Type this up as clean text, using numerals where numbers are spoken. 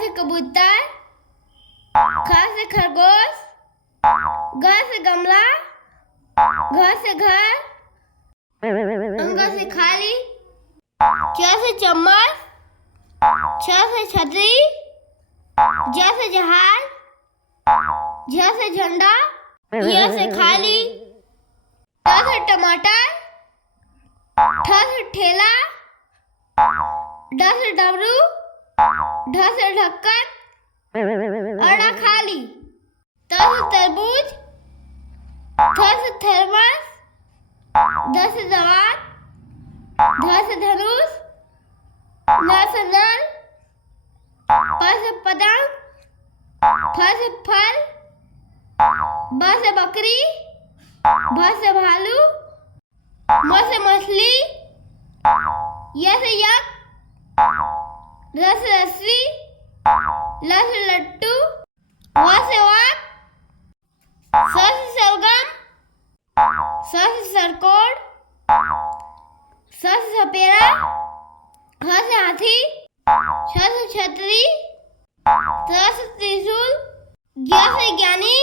से कबूतर, ख से खरगोश, ग से गमला, घ से घर, अंग से खाली, च से चम्मच, छ से छतरी, ज से जहाज, झ से झंडा, य से खाली, ट से टमाटर, ठ से ठेला, ड से डमरू, ढ से ढक्कन, अड़ा खाली, त से तरबूज, थ से थर्मस, द से दवात, ध से धनुष, न से नल, प से पतंग, फ से फल, ब से बकरी, भ से भालू, म से मछली, य से यज्ञ, र से रस्सी, ल से लट्टू, व से वाक, स से सलगम, स से सरकोड़, स से सपेरा, ह से हाथी, छ से छतरी, त से त्रिशूल, ज्ञ से ज्ञानी।